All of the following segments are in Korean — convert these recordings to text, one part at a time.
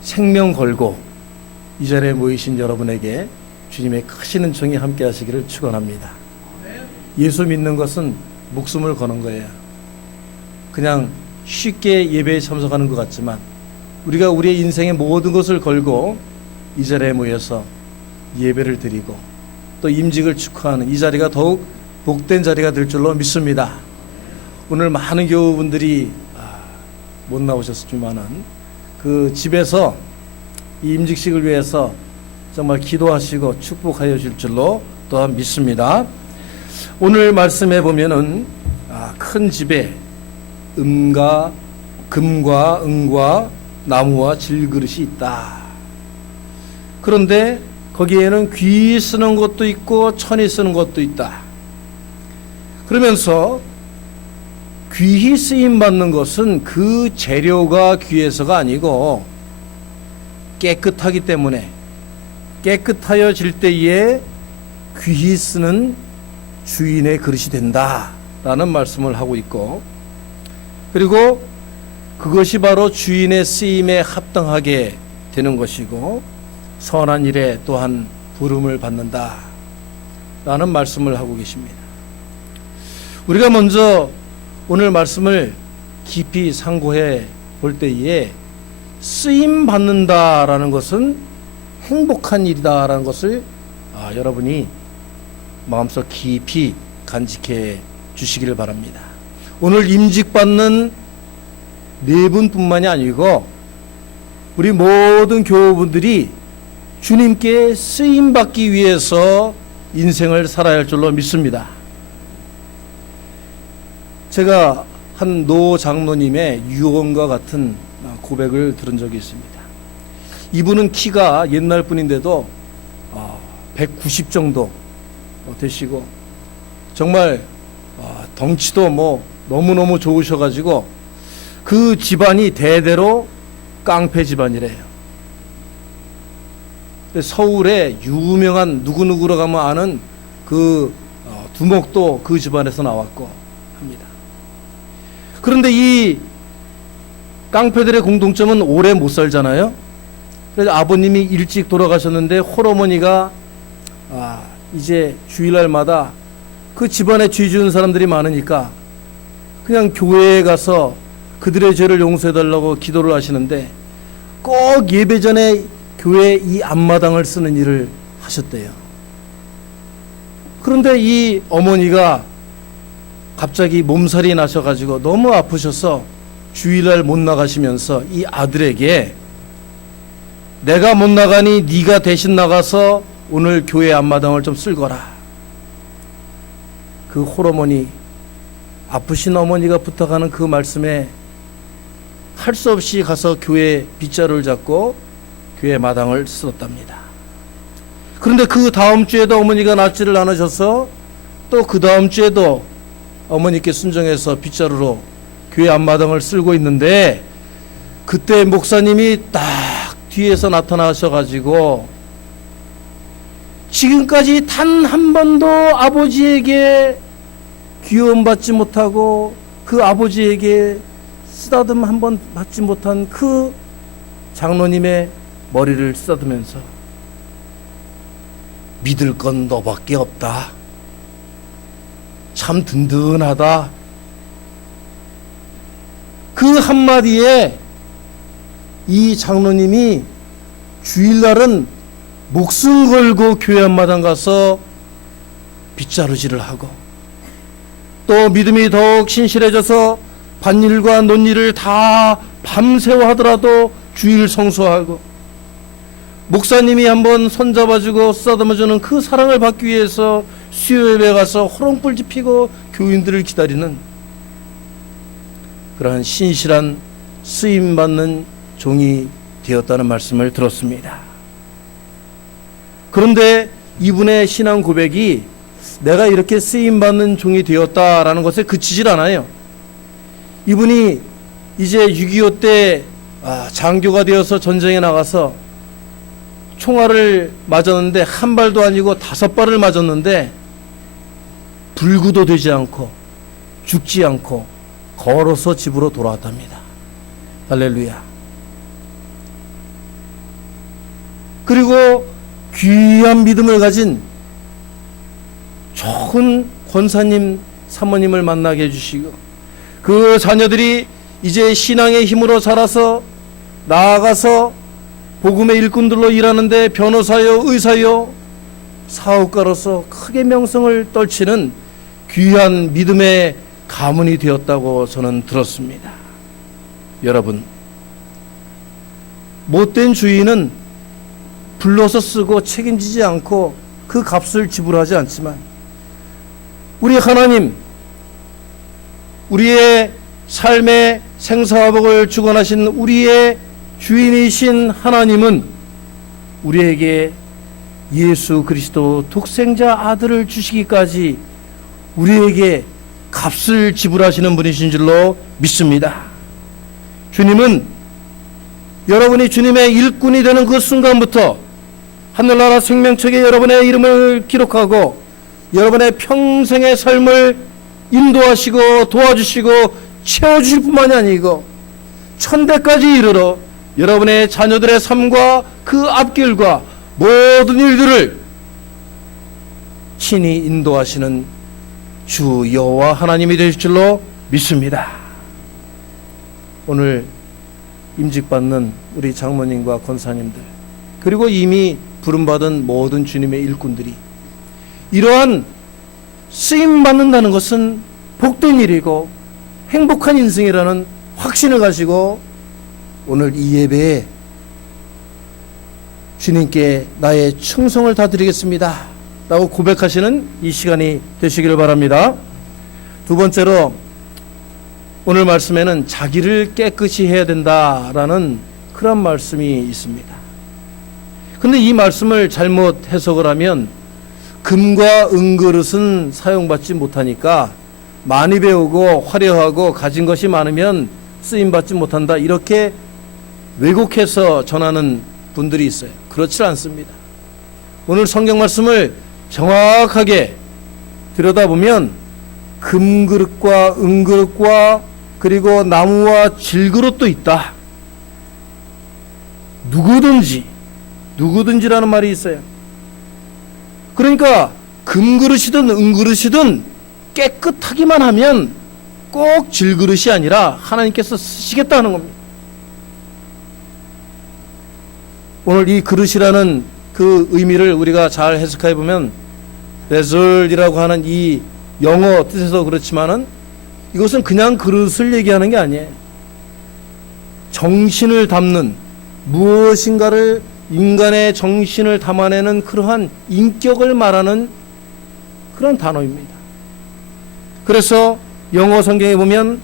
생명 걸고 이 자리에 모이신 여러분에게 주님의 크신 은총이 함께 하시기를 축원합니다. 예수 믿는 것은 목숨을 거는 거예요. 그냥 쉽게 예배에 참석하는 것 같지만 우리가 우리의 인생의 모든 것을 걸고 이 자리에 모여서 예배를 드리고 또 임직을 축하하는 이 자리가 더욱 복된 자리가 될 줄로 믿습니다. 오늘 많은 교우분들이 못 나오셨지만은 그 집에서 이 임직식을 위해서 정말 기도하시고 축복하여 줄 줄로 또한 믿습니다. 오늘 말씀해 보면은 큰 집에 금과 은과 나무와 질그릇이 있다. 그런데 거기에는 귀 쓰는 것도 있고 천이 쓰는 것도 있다. 그러면서 귀히 쓰임 받는 것은 그 재료가 귀해서가 아니고 깨끗하기 때문에 깨끗하여질 때에 귀히 쓰는 주인의 그릇이 된다라는 말씀을 하고 있고, 그리고 그것이 바로 주인의 쓰임에 합당하게 되는 것이고 선한 일에 또한 부름을 받는다라는 말씀을 하고 계십니다. 우리가 먼저 오늘 말씀을 깊이 상고해 볼 때에 쓰임 받는다라는 것은 행복한 일이다라는 것을 여러분이 마음속 깊이 간직해 주시기를 바랍니다. 오늘 임직받는 네 분뿐만이 아니고 우리 모든 교우분들이 주님께 쓰임받기 위해서 인생을 살아야 할 줄로 믿습니다. 제가 한 노 장로님의 유언과 같은 고백을 들은 적이 있습니다. 이분은 키가 옛날 분인데도 190 정도 되시고 정말 덩치도 너무너무 좋으셔가지고 그 집안이 대대로 깡패 집안이래요. 서울에 유명한 누구누구로 가면 아는 그 두목도 그 집안에서 나왔고 합니다. 그런데 이 깡패들의 공통점은 오래 못 살잖아요. 그래서 아버님이 일찍 돌아가셨는데 홀어머니가 이제 주일날마다 그 집안에 죄 지은 사람들이 많으니까 그냥 교회에 가서 그들의 죄를 용서해달라고 기도를 하시는데 꼭 예배 전에 교회 이 앞마당을 쓰는 일을 하셨대요. 그런데 이 어머니가 갑자기 몸살이 나셔가지고 너무 아프셔서 주일날 못 나가시면서 이 아들에게 내가 못 나가니 네가 대신 나가서 오늘 교회 앞마당을 좀 쓸거라. 그 홀어머니, 아프신 어머니가 부탁하는 그 말씀에 할 수 없이 가서 교회 빗자루를 잡고 교회 마당을 쓸었답니다. 그런데 그 다음 주에도 어머니가 낫지를 않으셔서 또 그 다음 주에도 어머니께 순종해서 빗자루로 교회 앞마당을 쓸고 있는데 그때 목사님이 딱 뒤에서 나타나셔가지고 지금까지 단 한 번도 아버지에게 귀여움받지 못하고 그 아버지에게 쓰다듬 한 번 받지 못한 그 장로님의 머리를 쓰다듬으면서 믿을 건 너밖에 없다. 참 든든하다. 그 한마디에 이 장로님이 주일날은 목숨 걸고 교회 앞마당 가서 빗자루질을 하고 또 믿음이 더욱 신실해져서 밭일과 논일을 다 밤새워 하더라도 주일 성수하고 목사님이 한번 손잡아주고 쓰다듬어주는 그 사랑을 받기 위해서 수요예배 가서 호롱불 지피고 교인들을 기다리는 그러한 신실한 쓰임받는 종이 되었다는 말씀을 들었습니다. 그런데 이분의 신앙 고백이 내가 이렇게 쓰임받는 종이 되었다라는 것에 그치질 않아요. 이분이 이제 6.25 때 장교가 되어서 전쟁에 나가서 총알을 맞았는데 한 발도 아니고 5발을 맞았는데 불구도 되지 않고 죽지 않고 걸어서 집으로 돌아왔답니다. 할렐루야. 그리고 귀한 믿음을 가진 좋은 권사님, 사모님을 만나게 해주시고 그 자녀들이 이제 신앙의 힘으로 자라서 나아가서 복음의 일꾼들로 일하는데 변호사요, 의사요, 사업가로서 크게 명성을 떨치는 귀한 믿음의 가문이 되었다고 저는 들었습니다. 여러분, 못된 주인은 불러서 쓰고 책임지지 않고 그 값을 지불하지 않지만 우리 하나님, 우리의 삶의 생사화복을 주관하신 우리의 주인이신 하나님은 우리에게 예수 그리스도 독생자 아들을 주시기까지 우리에게 값을 지불하시는 분이신 줄로 믿습니다. 주님은 여러분이 주님의 일꾼이 되는 그 순간부터 하늘나라 생명책에 여러분의 이름을 기록하고 여러분의 평생의 삶을 인도하시고 도와주시고 채워주실 뿐만이 아니고 천대까지 이르러 여러분의 자녀들의 삶과 그 앞길과 모든 일들을 친히 인도하시는 주 여호와 하나님이 되실 줄로 믿습니다. 오늘 임직받는 우리 장모님과 권사님들 그리고 이미 부름받은 모든 주님의 일꾼들이 이러한 쓰임받는다는 것은 복된 일이고 행복한 인생이라는 확신을 가지고 오늘 이 예배에 주님께 나의 충성을 다 드리겠습니다 라고 고백하시는 이 시간이 되시기를 바랍니다. 두 번째로 오늘 말씀에는 자기를 깨끗이 해야 된다라는 그런 말씀이 있습니다. 근데 이 말씀을 잘못 해석을 하면 금과 은그릇은 사용받지 못하니까 많이 배우고 화려하고 가진 것이 많으면 쓰임받지 못한다 이렇게 왜곡해서 전하는 분들이 있어요. 그렇지 않습니다. 오늘 성경 말씀을 정확하게 들여다보면 금그릇과 은그릇과 그리고 나무와 질그릇도 있다. 누구든지라는 말이 있어요. 그러니까 금그릇이든 은그릇이든 깨끗하기만 하면 꼭 질그릇이 아니라 하나님께서 쓰시겠다는 겁니다. 오늘 이 그릇이라는 그 의미를 우리가 잘 해석해 보면 베슬이라고 하는 이 영어 뜻에서 그렇지만은 이것은 그냥 그릇을 얘기하는 게 아니에요. 정신을 담는 무엇인가를 인간의 정신을 담아내는 그러한 인격을 말하는 그런 단어입니다. 그래서 영어 성경에 보면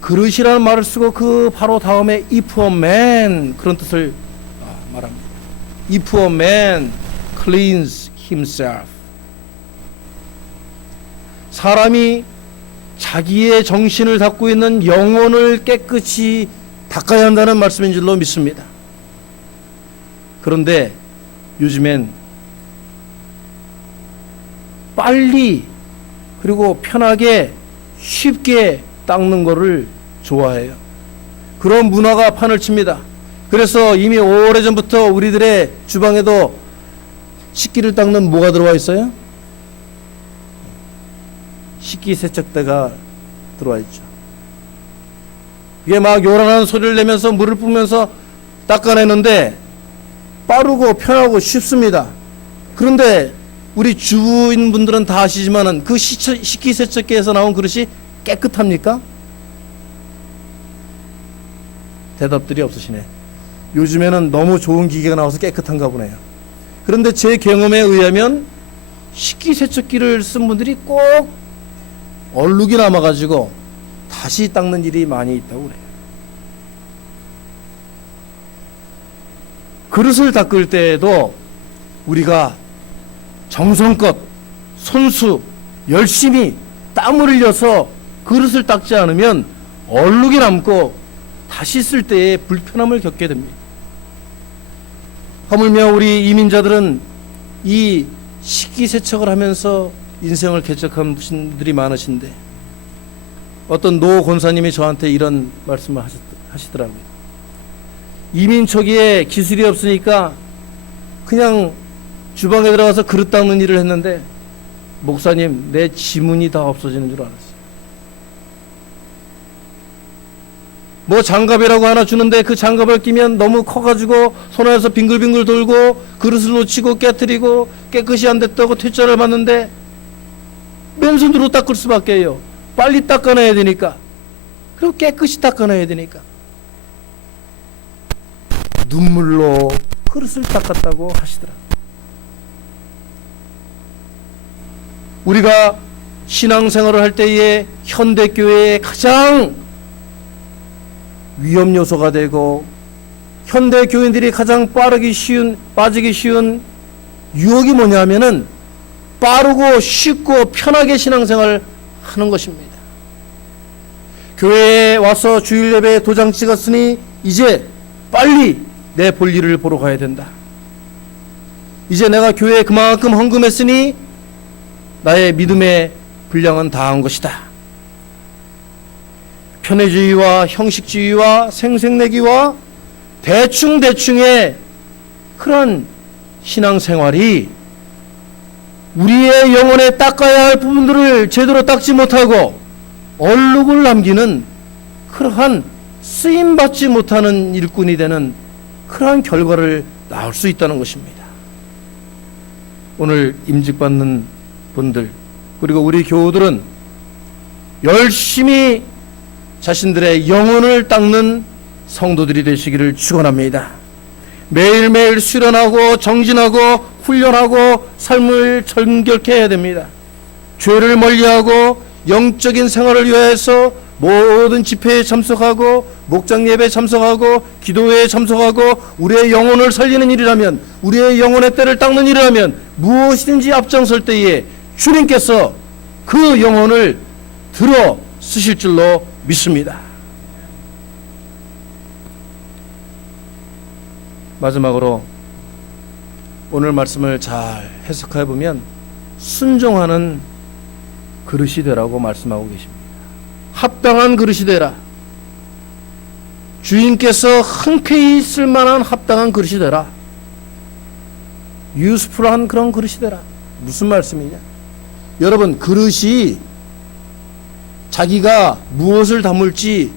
그릇이라는 말을 쓰고 그 바로 다음에 if a man 그런 뜻을 말합니다. If a man cleans himself 사람이 자기의 정신을 닦고 있는 영혼을 깨끗이 닦아야 한다는 말씀인 줄로 믿습니다. 그런데 요즘엔 빨리 그리고 편하게 쉽게 닦는 거를 좋아해요. 그런 문화가 판을 칩니다. 그래서 이미 오래전부터 우리들의 주방에도 식기를 닦는 뭐가 들어와 있어요? 식기세척대가 들어와 있죠. 이게 막 요란한 소리를 내면서 물을 뿜으면서 닦아내는데 빠르고 편하고 쉽습니다. 그런데 우리 주부인분들은 다 아시지만은 그 식기세척기에서 나온 그릇이 깨끗합니까? 대답들이 없으시네. 요즘에는 너무 좋은 기계가 나와서 깨끗한가 보네요. 그런데 제 경험에 의하면 식기세척기를 쓴 분들이 꼭 얼룩이 남아가지고 다시 닦는 일이 많이 있다고 그래요. 그릇을 닦을 때에도 우리가 정성껏 손수 열심히 땀을 흘려서 그릇을 닦지 않으면 얼룩이 남고 다시 쓸 때에 불편함을 겪게 됩니다. 하물며 우리 이민자들은 이 식기세척을 하면서 인생을 개척한 분들이 많으신데 어떤 노 권사님이 저한테 이런 말씀을 하시더라고요. 이민 초기에 기술이 없으니까 그냥 주방에 들어가서 그릇 닦는 일을 했는데 목사님, 내 지문이 다 없어지는 줄 알았어요. 뭐 장갑이라고 하나 주는데 그 장갑을 끼면 너무 커가지고 손안에서 빙글빙글 돌고 그릇을 놓치고 깨뜨리고 깨끗이 안 됐다고 퇴짜를 받는데 맨손으로 닦을 수밖에요. 빨리 닦아내야 되니까. 그리고 깨끗이 닦아내야 되니까. 눈물로 그릇을 닦았다고 하시더라. 우리가 신앙생활을 할 때에 현대교회의 가장 위험 요소가 되고 현대교인들이 가장 빠지기 쉬운 유혹이 뭐냐면은 빠르고 쉽고 편하게 신앙생활을 하는 것입니다. 교회에 와서 주일 예배에 도장 찍었으니 이제 빨리 내 볼일을 보러 가야 된다. 이제 내가 교회에 그만큼 헌금했으니 나의 믿음의 분량은 다한 것이다. 편의주의와 형식주의와 생색내기와 대충의 그런 신앙생활이 우리의 영혼에 닦아야 할 부분들을 제대로 닦지 못하고 얼룩을 남기는 그러한 쓰임받지 못하는 일꾼이 되는 그러한 결과를 낳을 수 있다는 것입니다. 오늘 임직받는 분들 그리고 우리 교우들은 열심히 자신들의 영혼을 닦는 성도들이 되시기를 축원합니다. 매일매일 수련하고 정진하고 훈련하고 삶을 정결케 해야 됩니다. 죄를 멀리하고 영적인 생활을 위해서 모든 집회에 참석하고 목장 예배에 참석하고 기도회에 참석하고 우리의 영혼을 살리는 일이라면 우리의 영혼의 때를 닦는 일이라면 무엇이든지 앞장설 때에 주님께서 그 영혼을 들어 쓰실 줄로 믿습니다. 마지막으로 오늘 말씀을 잘 해석해 보면 순종하는 그릇이 되라고 말씀하고 계십니다. 합당한 그릇이 되라. 주인께서 흔쾌히 쓸만한 합당한 그릇이 되라. 유스풀한 그런 그릇이 되라. 무슨 말씀이냐? 여러분, 그릇이 자기가 무엇을 담을지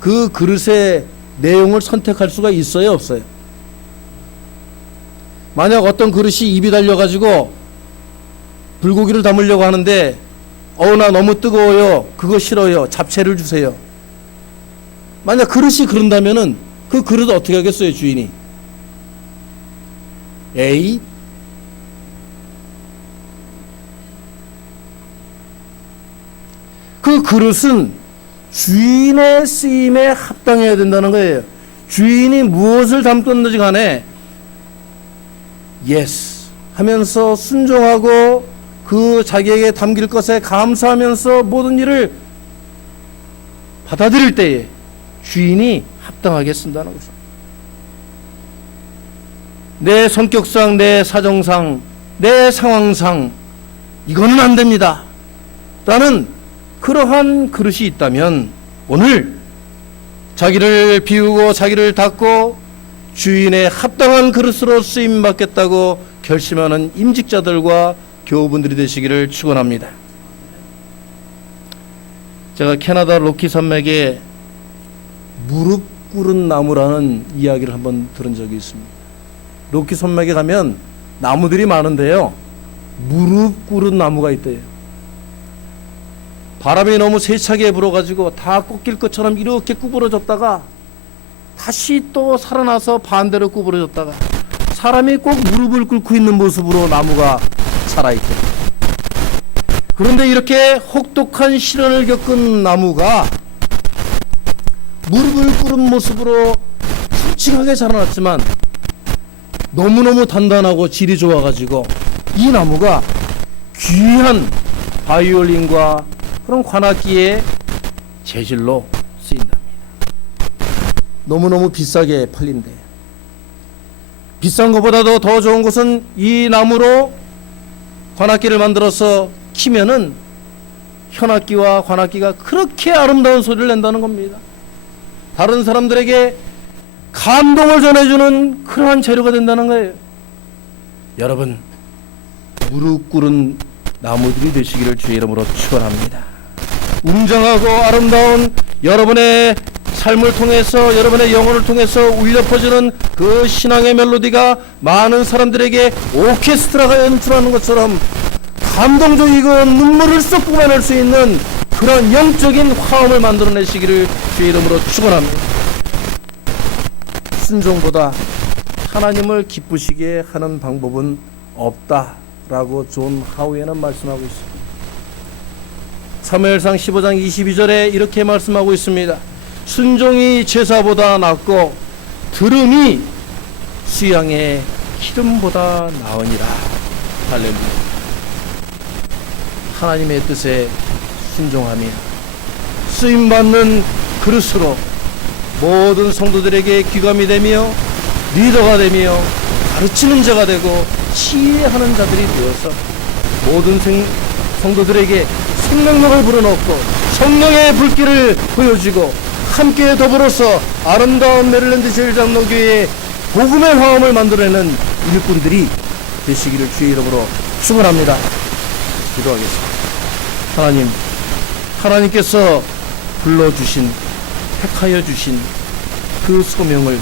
그 그릇의 내용을 선택할 수가 있어요, 없어요? 만약 어떤 그릇이 입이 달려가지고 불고기를 담으려고 하는데 나 너무 뜨거워요. 그거 싫어요. 잡채를 주세요. 만약 그릇이 그런다면은 그 그릇 어떻게 하겠어요, 주인이? 에이? 그 그릇은 주인의 쓰임에 합당해야 된다는 거예요. 주인이 무엇을 담든지 간에 yes 하면서 순종하고 그 자기에게 담길 것에 감사하면서 모든 일을 받아들일 때에 주인이 합당하게 쓴다는 것입니다. 내 성격상, 내 사정상, 내 상황상 이거는 안 됩니다 라는 그러한 그릇이 있다면 오늘 자기를 비우고 자기를 닦고 주인의 합당한 그릇으로 쓰임받겠다고 결심하는 임직자들과 교우분들이 되시기를 축원합니다. 제가 캐나다 로키 산맥에 무릎 꿇은 나무라는 이야기를 한번 들은 적이 있습니다. 로키 산맥에 가면 나무들이 많은데요, 무릎 꿇은 나무가 있대요. 바람이 너무 세차게 불어가지고 다 꺾일 것처럼 이렇게 구부러졌다가 다시 또 살아나서 반대로 구부러졌다가 사람이 꼭 무릎을 꿇고 있는 모습으로 나무가 살아있고, 그런데 이렇게 혹독한 시련을 겪은 나무가 무릎을 꿇은 모습으로 솔직하게 자라났지만 너무너무 단단하고 질이 좋아가지고 이 나무가 귀한 바이올린과 그런 관악기의 재질로 쓰인답니다. 너무너무 비싸게 팔린대요. 비싼 것보다도 더 좋은 것은 이 나무로 관악기를 만들어서 키면은 현악기와 관악기가 그렇게 아름다운 소리를 낸다는 겁니다. 다른 사람들에게 감동을 전해주는 그러한 재료가 된다는 거예요. 여러분 무릎 꿇은 나무들이 되시기를 주의 이름으로 축원합니다. 웅장하고 아름다운 여러분의 삶을 통해서 여러분의 영혼을 통해서 울려 퍼지는 그 신앙의 멜로디가 많은 사람들에게 오케스트라가 연출하는 것처럼 감동적이고 눈물을 쏙 뿜어낼 수 있는 그런 영적인 화음을 만들어내시기를 주의 이름으로 축원합니다. 순종보다 하나님을 기쁘시게 하는 방법은 없다라고 존 하우에는 말씀하고 있습니다. 사무엘상 15장 22절에 이렇게 말씀하고 있습니다. 순종이 제사보다 낫고 들음이 수양의 기름보다 나으니라. 할렐루야. 하나님의 뜻에 순종하며 쓰임받는 그릇으로 모든 성도들에게 귀감이 되며 리더가 되며 가르치는 자가 되고 지혜하는 자들이 되어서 모든 성도들에게 생명력을 불어넣고 성령의 불길을 보여주고 함께 더불어서 아름다운 메릴랜드 제일장로교회의 복음의 화음을 만들어내는 일꾼들이 되시기를 주의 이름으로 축원합니다. 기도하겠습니다. 하나님, 하나님께서 불러주신 택하여 주신 그 소명을